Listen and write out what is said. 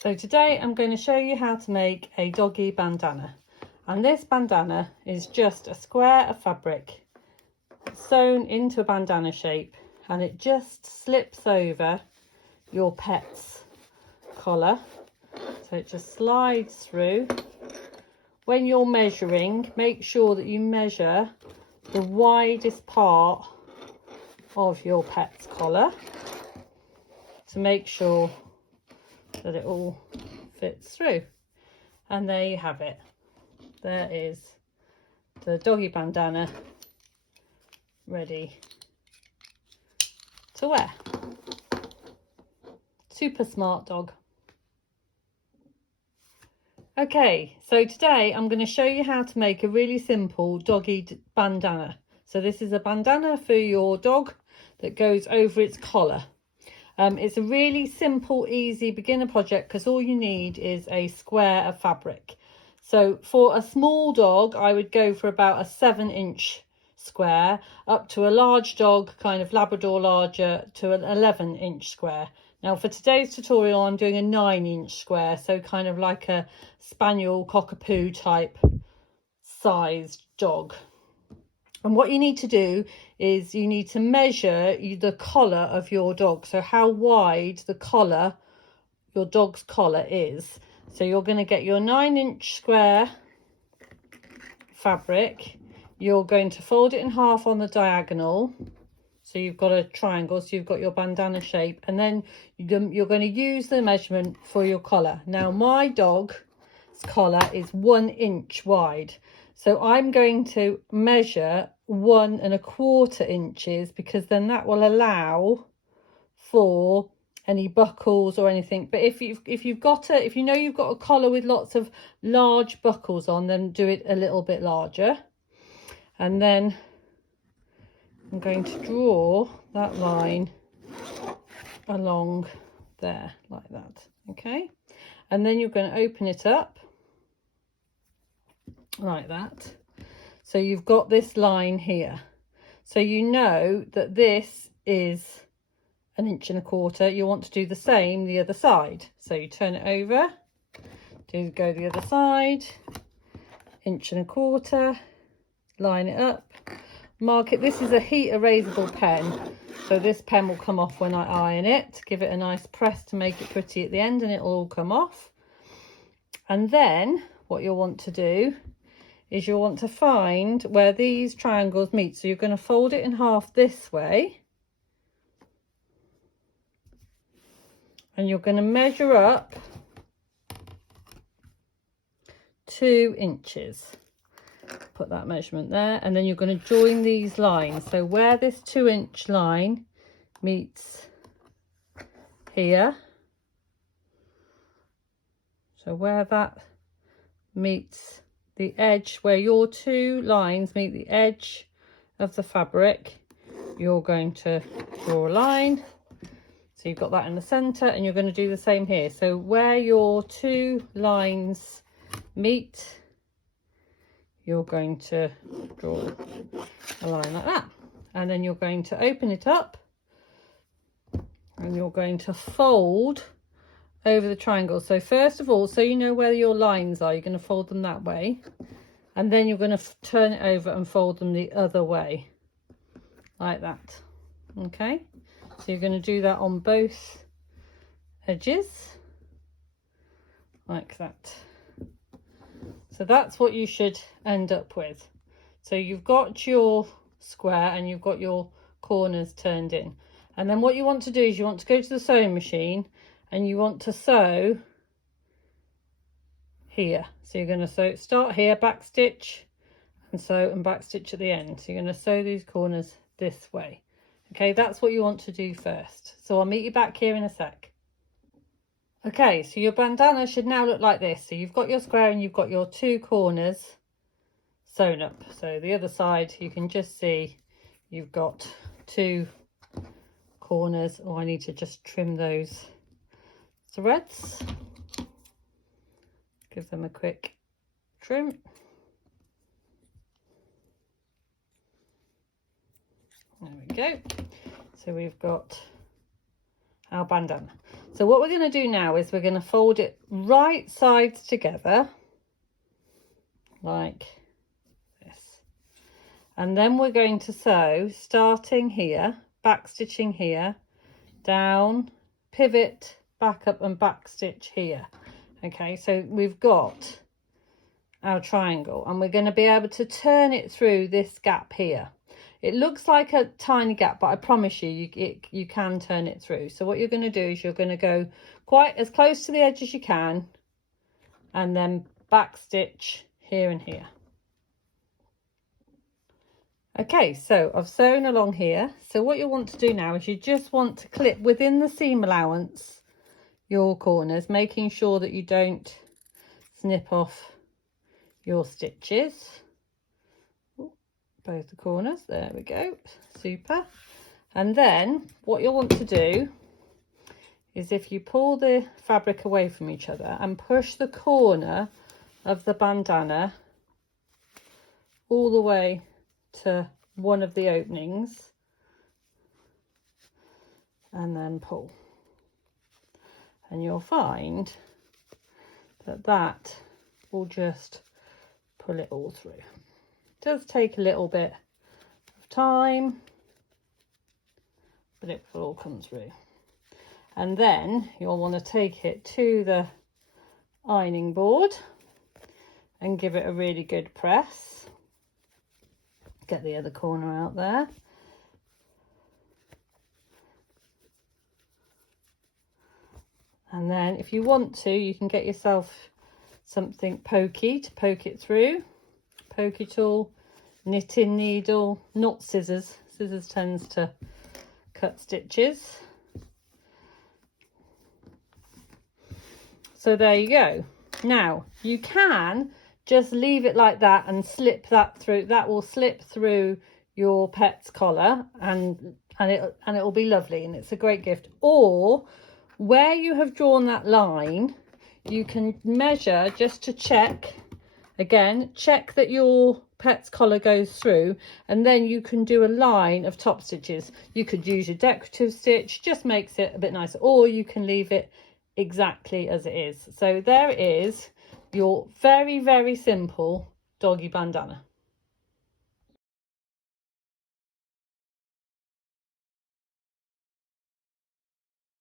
So today I'm going to show you how to make a doggy bandana, and this bandana is just a square of fabric sewn into a bandana shape, and it just slips over your pet's collar, so it just slides through. When you're measuring, make sure that you measure the widest part of your pet's collar to make sure that it all fits through. And there you have it. There is the doggy bandana ready to wear. Super smart dog. Okay, so today I'm going to show you how to make a really simple doggy bandana. So this is a bandana for your dog that goes over its collar. It's a really simple, easy beginner project because all you need is a square of fabric. So for a small dog, I would go for about a 7-inch square, up to a large dog, kind of Labrador larger, to an 11-inch square. Now for today's tutorial, I'm doing a 9-inch square, so kind of like a spaniel cockapoo type sized dog. And what you need to do is you need to measure the collar of your dog. So how wide the collar, your dog's collar is. So you're going to get your 9-inch square fabric. You're going to fold it in half on the diagonal. So you've got a triangle, so you've got your bandana shape. And then you're going to use the measurement for your collar. Now my dog's collar is 1 inch wide. So I'm going to measure 1 1/4 inches, because then that will allow for any buckles or anything. But if you know you've got a collar with lots of large buckles on, then do it a little bit larger. And then I'm going to draw that line along there like that. Okay, and then you're going to open it up like that. So you've got this line here, so you know that this is 1 1/4 inch. You want to do the same the other side, so you turn it over, go the other side, 1 1/4 inch, line it up, mark it. This is a heat erasable pen, so this pen will come off when I iron it. Give it a nice press to make it pretty at the end, and it will all come off. And then what you'll want to do is you'll want to find where these triangles meet. So you're going to fold it in half this way, and you're going to measure up 2 inches. Put that measurement there, and then you're going to join these lines. So where this 2-inch line meets here, so where that meets the edge, where your 2 lines meet the edge of the fabric, you're going to draw a line. So you've got that in the center, and you're going to do the same here. So where your 2 lines meet, you're going to draw a line like that, and then you're going to open it up, and you're going to fold over the triangle. So first of all, so you know where your lines are, you're going to fold them that way, and then you're going to turn it over and fold them the other way like that. Okay, so you're going to do that on both edges like that. So that's what you should end up with. So you've got your square and you've got your corners turned in, and then what you want to do is you want to go to the sewing machine and you want to sew here. So you're going to start here, back stitch, and sew and back stitch at the end. So you're going to sew these corners this way. Okay, that's what you want to do first. So I'll meet you back here in a sec. Okay, so your bandana should now look like this. So you've got your square and you've got your 2 corners sewn up. So the other side, you can just see you've got 2 corners. Oh, I need to just trim those threads. Give them a quick trim. There we go. So we've got our bandana. So what we're going to do now is we're going to fold it right sides together like this, and then we're going to sew starting here, back stitching here, down, pivot, back up and back stitch here. Okay, so we've got our triangle and we're going to be able to turn it through this gap here. It looks like a tiny gap, but I promise you, you can turn it through. So what you're going to do is you're going to go quite as close to the edge as you can and then back stitch here and here. Okay, so I've sewn along here. So what you want to do now is you just want to clip within the seam allowance your corners, making sure that you don't snip off your stitches. Both the corners, there we go, super. And then what you'll want to do is if you pull the fabric away from each other and push the corner of the bandana all the way to one of the openings and then pull, and you'll find that that will just pull it all through. It does take a little bit of time, but it will all come through. And then you'll want to take it to the ironing board and give it a really good press. Get the other corner out there. And then if you want to, you can get yourself something pokey to poke it through. Pokey tool, knitting needle, not scissors. Scissors tends to cut stitches. So there you go. Now you can just leave it like that and slip that through. That will slip through your pet's collar and it will be lovely, and it's a great gift. Or where you have drawn that line, you can measure just to check. Again, check that your pet's collar goes through, and then you can do a line of top stitches. You could use your decorative stitch, just makes it a bit nicer, or you can leave it exactly as it is. So there it is, your very, very simple doggy bandana.